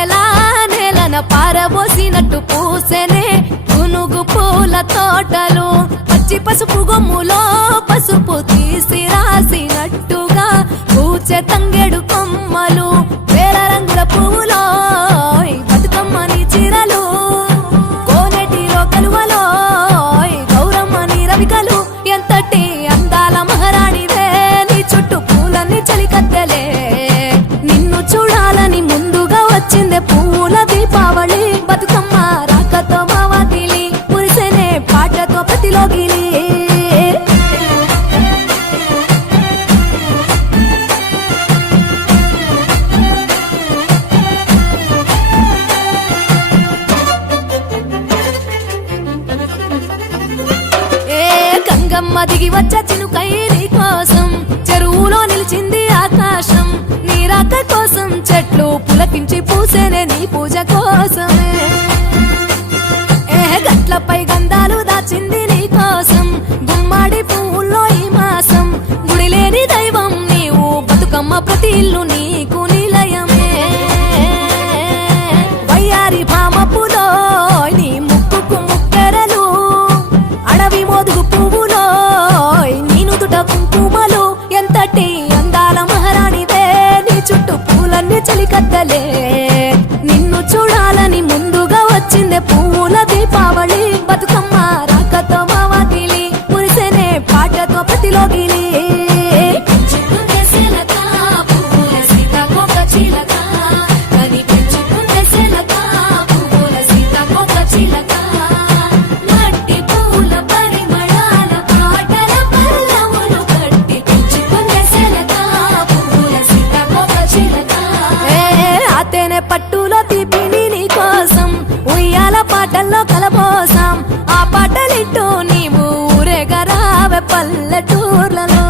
వెన్నెలా నేలన పారబోసినట్టు పూసెనే గునుగు పూల తోటలు పచ్చి పసుపు గొమ్ములో పసుపు తీసి రాసినట్టుగా పూచె తంగెడు కొమ్మలు వేల రంగుల పువ్వులో బతుకమ్మని చీరలు కోనేటిలో కలువలో గౌరమ్మని రవికలు ఎంతటి అందాల మహారాణివే నీ చుట్టూ పూలన్నీ చలికత్తెలే నిన్ను చూడాలని ముందుగా వచ్చిందే పూల దీపావళి బతుకమ్మ రాకతో మావాకిలి మురిసెనే పాటతో ప్రతిలోగిలి గంగమ్మ దిగి వచ్చ చినుకై నీ కోసం చెరువులో నిలిచింది ఆకాశం నీ రాక కోసం చెట్లు పులకించి పూసేనే నీ పూజ కోసమే గట్లపై గంధాలు దాచింది నీ కోసం గుమ్మాడి పువ్వుల్లో ఈ మాసం గుడి లేని దైవం నీవు బతుకమ్మ ప్రతి ఇల్లు నీకు నిలయమే వయ్యారి భామపులో నీ ముక్కుకు ముక్కెరలు అడవి మోదుగు పువ్వులో నీనుదుట కుంకుమలు ఎంతటి అందాల మహారాణివే నీ చుట్టూ పూలన్నీ చలికత్తలే నిన్ను చూడాలని ముందుగా వచ్చిందే పూల దీపావళి బతుకమ్మ రాకతో మావాకిలి మురిసెనే పాటతో ప్రతిలోగిలి పట్టులో తీపిని నీ కోసం ఉయ్యాల పాటల్లో కలపోసాం ఆ పాటలిట్టు నీవు ఊరేగరావే పల్లెటూర్లలో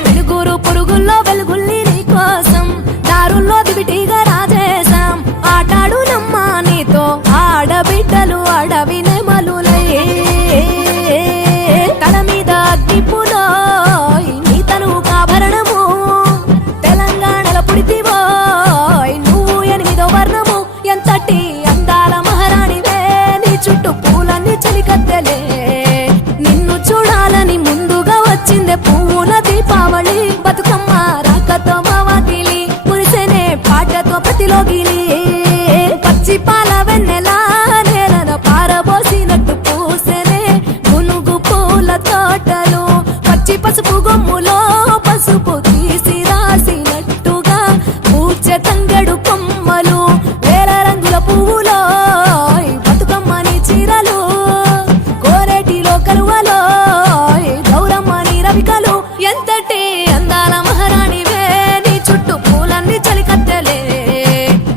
వెలుగురు పురుగుల్లో వెలుగుల్ని నీ కోసం దారుల్లో దివిటిగా రాజేశాం ఆటాడు నమ్మా నీతో ఆడబిడ్డలు అడవి నెమలులై తల మీద అగ్గిపులో నీ తనువు కాభరణము తెలంగాణలో పుడితివో నువ్వు 8వ వర్ణము ఎంతటి అందాల మహారాణివే నీ చుట్టూ పూలన్నీ చలికత్తెలే నిన్ను చూడాలని ముందుగా వచ్చిందే పూల దీపావళి బతుకమ్మ రాకతో మావాకిలి మురిసెనే పాటతో ప్రతిలోగిలి పచ్చి పాల వెన్నెలా నేలన పారబోసినట్టు పూసెనే గునుగు పూల తోటలు పచ్చి పసుపు గొమ్ములో పసుపు తీసి రాసినట్టుగా పూచె తంగెడు కొమ్మలు వేల రంగుల పువ్వులో బతుకమ్మని చీరలు కోరేటిలో కలువలో గౌరమ్మని రవికలు ఎంతటి అందాల మహారాణివే నీ చుట్టూ పూలన్నీ చలికత్తెలే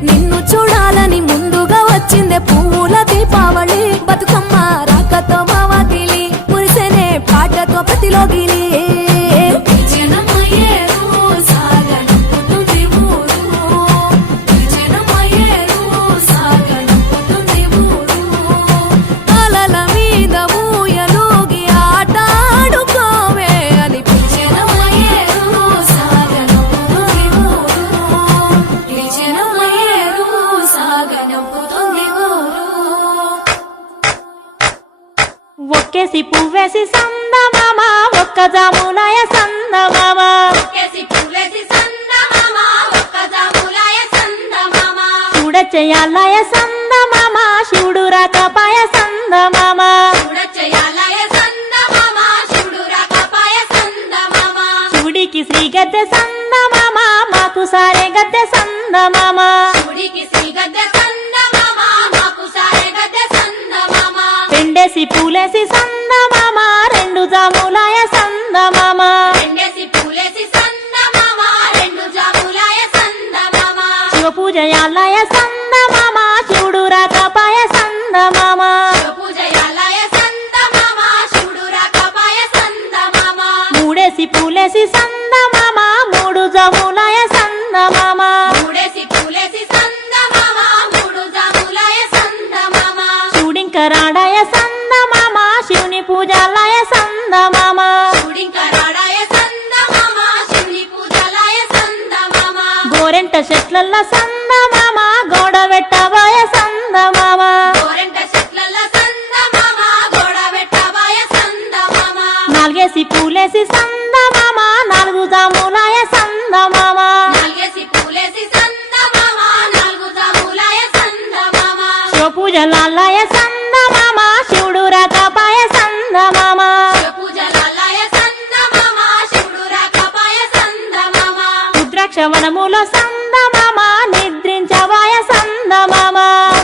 నిన్ను చూడాలని ముందుగా వచ్చిందే పూల దీపావళి బతుకమ్మ రాకతో మావాకిలి మురిసెనే పాటతో ప్రతిలోగిలి ఒక్కేసి పువ్వేసి సందమామ ఒక్క జాములాయ సందమామ చూడచెయ్యాలయ సందమామ శివుడు రాకపాయ సందమామ శివుడికి శ్రీ గద్దె సందమామ మాకు సారే గద్దె సందమామ రెండేసి పూలేసి సందమామ రెండు జాములాయ సందమామ శివ పూజయాలయ సందమామ శివుడు రాకపాయ సందమామ మూడేసి పూలేసి సందమామ మూడు జాములాయ సందమామ శివుడింకరాడాయ సందమామ శివుని పూజాలయ సందమామ గోరెంట చెట్ల చెట్లల్ల సంద మామ గోడ పెట్టబోయ సంద మామ గోరెంట చెట్లల్ల సంద మామ గోడ పెట్టబాయ సంద మామ నాలుగేసి పూలేసి సంద మామ నాలుగు జాములాయ సంద మామ నాలుగేసి పూలేసి సంద మామ నాలుగు జాములాయ సంద మామ శివ పూజలాలయ సంద మామ శివుడు రాకపాయ సంద మామ పూజలాలయ సంద మామ శివుడు రాకపాయ సంద మామ రుద్రాక్ష వనములో సంద మామ నిద్రించబాయ సంద మామ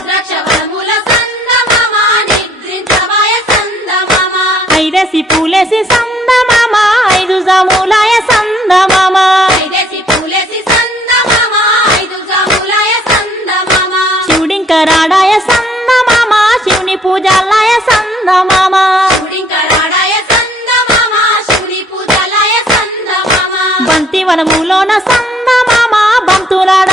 ద్రాక్షవనముల సంద మామ నిద్రించబాయ సంద మామ ఐదేసి పూలేసి సంద మామ ఐదు జాములాయ సంద మామ ఐదేసి పూలేసి సంద మామ ఐదు జాములాయ సంద మామ శివుడింకరాడాయ సంద మామ శివుని పూజాలయ సంద మామ శివుడింకరాడాయ సంద మామ శివుడి పూజలాయ సంద మామ బంతి వనములోన సంద మామ బంతులాడ